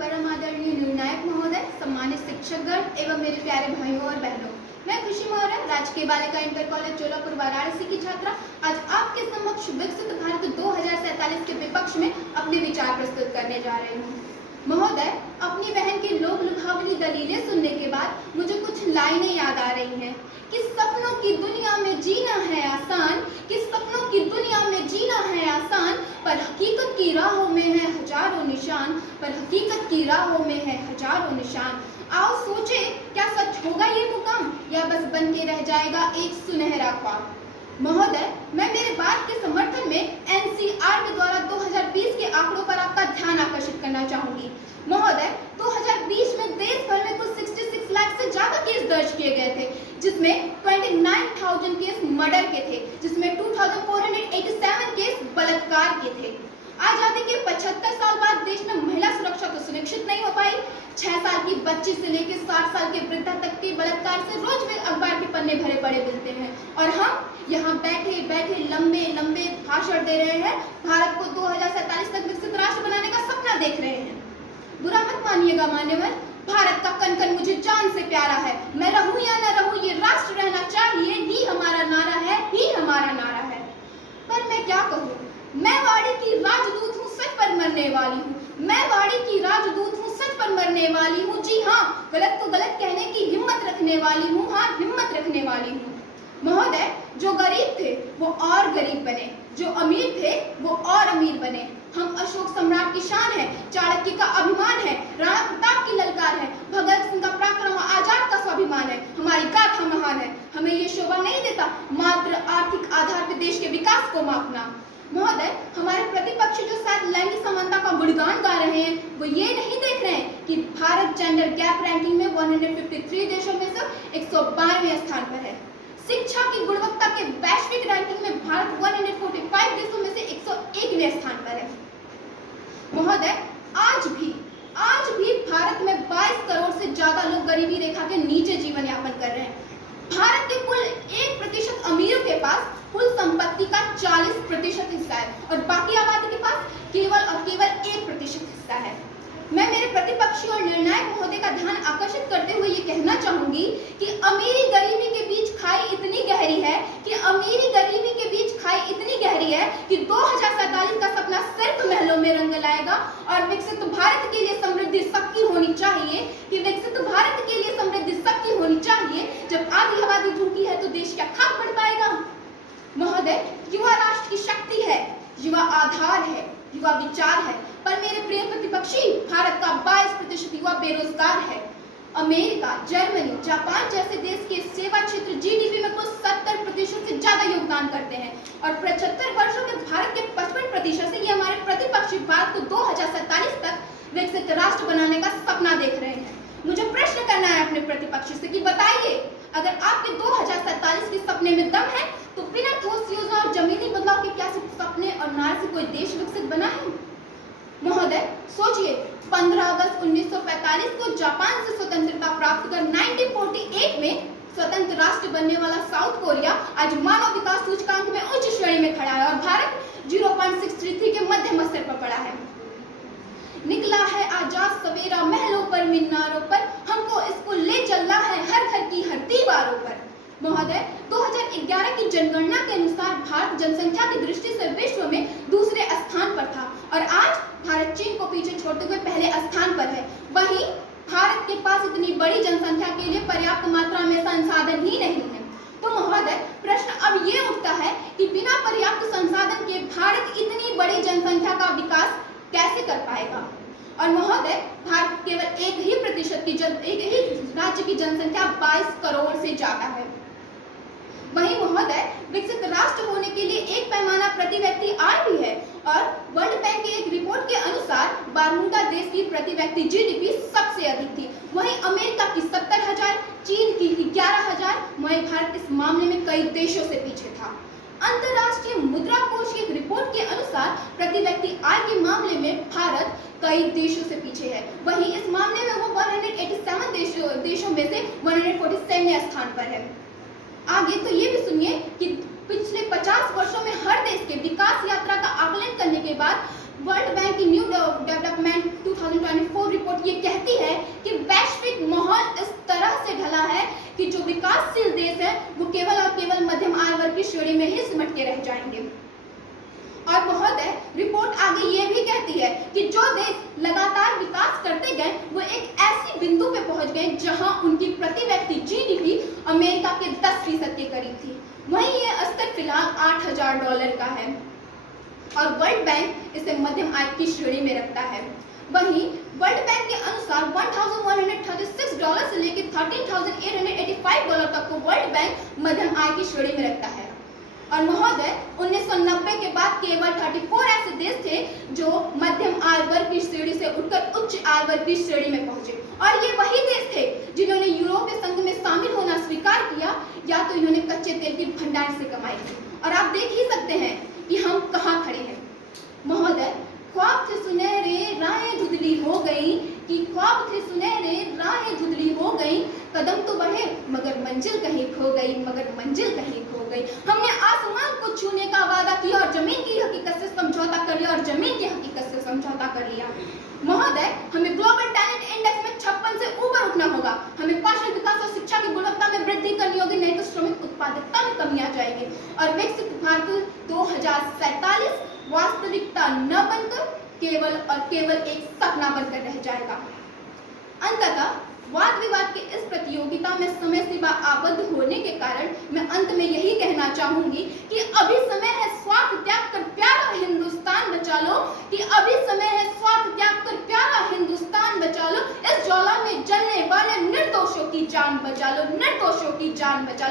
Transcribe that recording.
परम आदरणीय निर्णायक महोदय, सम्मानित शिक्षकगण एवं मेरे प्यारे भाइयों और बहनों, मैं खुशी मौर्य, राजकीय बालिका इंटर कॉलेज चोलापुर वाराणसी की छात्रा आज आपके समक्ष विकसित भारत 2047 के विपक्ष में अपने विचार प्रस्तुत करने जा रही हूँ। महोदय, अपनी बहन की लोक लुभावनी दलीलें सुनने के बाद मुझे कुछ लाइनें याद आ रही हैं कि सपनों की दुनिया में जीना है आसान, कि सपनों की दुनिया में जीना है आसान, पर हकीकत की राहों में है हजारों निशान, पर हकीकत की राहों में है हजारों निशान। आओ सोचे, क्या सच होगा ये मुकाम या बस बन के रह जाएगा एक सुनहरा ख्वाब। महोदय, मैं मेरे बात के समर्थन में एनसीआर के द्वारा 2020 के आंकड़ों पर आपका ध्यान आकर्षित करना चाहूंगी। महोदय, 2020 में देश भर में कुल 66 लाख से ज्यादा केस दर्ज किए गए थे, जिसमें 29,000 केस मर्डर के थे, जिसमें 2,487 केस बलात्कार के थे। आजादी के 75 साल बाद देश में महिला सुरक्षा तो सुनिश्चित नहीं हो पाई। 6 साल की बच्ची से लेकर 60 साल के वृद्धा तक के बलात्कार से रोज भी अखबार के पन्ने भरे पड़े मिलते हैं, और हम यहाँ बैठे बैठे लंबे लंबे भाषण दे रहे हैं, भारत को 2047 तक विकसित राष्ट्र बनाने का सपना देख रहे हैं। बुरा मत मानिएगा मान्यवर, भारत का कण कण मुझे जान से प्यारा है। मैं रहूं या न रहूं, ये राष्ट्र रहना चाहिए ही हमारा नारा है, ही हमारा नारा है। पर मैं क्या कहूँ, मैं वाड़ी की राजदूत हूँ, सच पर मरने वाली हूँ। मैं वाड़ी की राजदूत हूँ, सच पर मरने वाली हूँ। जी हाँ, गलत को गलत कहने की हिम्मत रखने वाली हूँ। हाँ, हिम्मत रखने वाली हूँ। महोदय, जो गरीब थे वो और गरीब बने, जो अमीर थे वो और अमीर बने। हम अशोक सम्राट की शान है, चाणक्य का अभिमान है, राणा प्रताप की ललकार है, भगत सिंह का पराक्रम, आजाद का स्वाभिमान है। हमारी गाथा महान है। हमें ये शोभा नहीं देता मात्र आर्थिक आधार पर देश के विकास को मापना। महोदय, हमारे प्रतिपक्षी जो शायद लैंगिक समानता का गुणगान गा रहे हैं, वो ये नहीं देख रहे हैं कि भारत जेंडर गैप रैंकिंग में 153 देशों में से 112वें स्थान पर है। शिक्षा की गुणवत्ता के वैश्विक रैंकिंग में भारत 145 देशों में से 101वें स्थान पर है। महोदय, आज भी भारत में 22 करोड़ से ज्यादा लोग गरीबी रेखा के नीचे जीवन यापन कर रहे हैं। भारत के कुल 1% अमीरों के पास कुल संपत्ति का 40% हिस्सा है, और बाकी आबादी के पास केवल और केवल 1% हिस्सा है। मैं मेरे प्रतिपक्षी और निर्णायक महोदय का ध्यान आकर्षित करते हुए ये कहना चाहूंगी कि अमीरी गरीबी के बीच खाई इतनी गहरी है कि 2047 का सपना सिर्फ महलों में रंग लाएगा, और विकसित भारत के लिए समृद्धि सबकी होनी चाहिए, कि विकसित भारत के लिए समृद्धि सबकी होनी चाहिए। जब आधी आबादी भूखी है तो देश क्या खाक बढ़ पाएगा। महोदय, युवा राष्ट्र की शक्ति है, युवा आधार है, युवा विचार है, पर मेरे प्रिय प्रतिपक्षी, भारत का 22% युवा बेरोजगार है। अमेरिका, जर्मनी, जापान जैसे देश के सेवा क्षेत्र जीडीपी में कुल 70% से ज्यादा योगदान करते हैं, और 75 वर्षों में भारत के 55% से ये हमारे प्रतिपक्षी भारत को 2047 तक विकसित राष्ट्र बनाने का सपना देख रहे हैं। मुझे प्रश्न करना है अपने प्रतिपक्षी से कि बताइए, अगर आपके 2047 के सपने में दम है तो बिना ठोस योजना और जमीनी बदलाव के क्या सिर्फ सपने और नारे से कोई देश विकसित बना है। महोदय, सोचिए, 15 अगस्त 1945 को जापान से स्वतंत्रता प्राप्त कर 1948 में स्वतंत्र राष्ट्र बनने वाला साउथ कोरिया आज मानव विकास सूचकांक में उच्च श्रेणी में खड़ा है, और भारत 0.633 के मध्यम स्तर पर पड़ा है। निकला है आजाद सवेरा महलों पर मीनारों पर, हमको इसको ले चलना है हर घर की हर दीवारों पर। महोदय, 2011 की जनगणना के अनुसार भारत जनसंख्या की दृष्टि से विश्व में दूसरे स्थान पर था, और आज भारत चीन को पीछे छोड़ते हुए पहले स्थान पर है। वहीं भारत के पास इतनी बड़ी जनसंख्या के लिए पर्याप्त मात्रा में संसाधन ही नहीं है। तो महोदय, प्रश्न अब ये उठता है कि बिना पर्याप्त संसाधन के भारत इतनी बड़ी जनसंख्या का विकास कैसे कर पाएगा। और महोदय, भारत केवल एक ही राज्य की जनसंख्या 22 करोड़ से ज्यादा है। वहीं महोदय, विकसित राष्ट्र होने के लिए एक पैमाना प्रति व्यक्ति आय भी है, और वर्ल्ड बैंक की एक रिपोर्ट के अनुसार बारमूडा देश की प्रति व्यक्ति जीडीपी सबसे अधिक थी। वहीं अमेरिका की 70,000, चीन की 11,000, वहीं भारत इस मामले में कई देशों से पीछे था। अंतर्राष्ट्रीय मुद्रा कोष की एक रिपोर्ट के अनुसार प्रति व्यक्ति आय के मामले में भारत कई देशों से पीछे है। वहीं इस मामले में वो 187 देशों में से 147वें स्थान पर है। आगे तो ये भी सुनिए कि पिछले 50 वर्षों में हर देश के विकास यात्रा का आकलन करने के बाद वर्ल्ड बैंक की न्यू डेवलपमेंट 2024 रिपोर्ट रिपोर्ट ये कहती है कि वैश्विक माहौल इस तरह से ढला है कि जो विकासशील देश हैं वो केवल और केवल मध्यम आय वर्ग की श्रेणी में ही सिमट के रह जाएंगे। और महोदय, रिपोर्ट आगे ये भी कहती है कि जो देश लगातार विकास करते गए वो एक ऐसी बिंदु पे पहुंच गए जहां उनकी प्रति व्यक्ति जीडीपी अमेरिका के 10% के करीब थी। वहीं ये स्तर फिलहाल $8,000 का है और वर्ल्ड बैंक इसे मध्यम आय की श्रेणी में रखता है। वहीं वर्ल्ड बैंक के अनुसार $1,136 से लेकर $13,885 तक को वर्ल्ड बैंक मध्यम आय की श्रेणी में रखता है। और महोदय, 1990 के बाद केवल 34 ऐसे देश थे जो मध्यम आय वर्ग की श्रेणी से उठकर उच्च आय वर्ग की श्रेणी में पहुंचे और ये वही देश थे जिन्होंने यूरोपीय संघ में शामिल होना स्वीकार किया या तो इन्होंने कच्चे तेल की भंडार से कमाई की। और आप देख ही सकते हैं कि हम कहाँ खड़े हैं। महोदय, ख्वाब थे सुनहरे राहें धुंधली हो गई, कि ख्वाब थे सुनहरे राहें धुंधली हो गई, कदम तो बढ़े मगर मंजिल कहीं खो गई, मगर मंजिल कहीं खो गई। हमने आसमान को छूने का वादा किया और जमीन की हकीकत से समझौता कर लिया और जमीन की हकीकत से समझौता कर लिया। महोदय, हमें ग्लोबल टैलेंट इंडेक्स में 56 से ऊपर उठना होगा। हमें कौशल विकास और शिक्षा की गुणवत्ता में वृद्धि करनी होगी, नहीं तो श्रमिक उत्पादकता में कमी आ जाएगी और विकसित भारत 2047 वास्तविकता न बनकर केवल और केवल एक सपना बनकर रह जाएगा। अंततः वाद विवाद के इस प्रतियोगिता में समय सीमा आबद्ध होने के कारण मैं अंत में यही कहना चाहूंगी कि अभी समय है स्वार्थ त्याग कर प्यारा हिंदुस्तान बचा लो, कि अभी समय है स्वार्थ त्याग कर प्यारा हिंदुस्तान बचा लो। इस ज्वाला में जलने वाले निर्दोषों की जान बचा लो, निर्दोषों की जान बचा लो।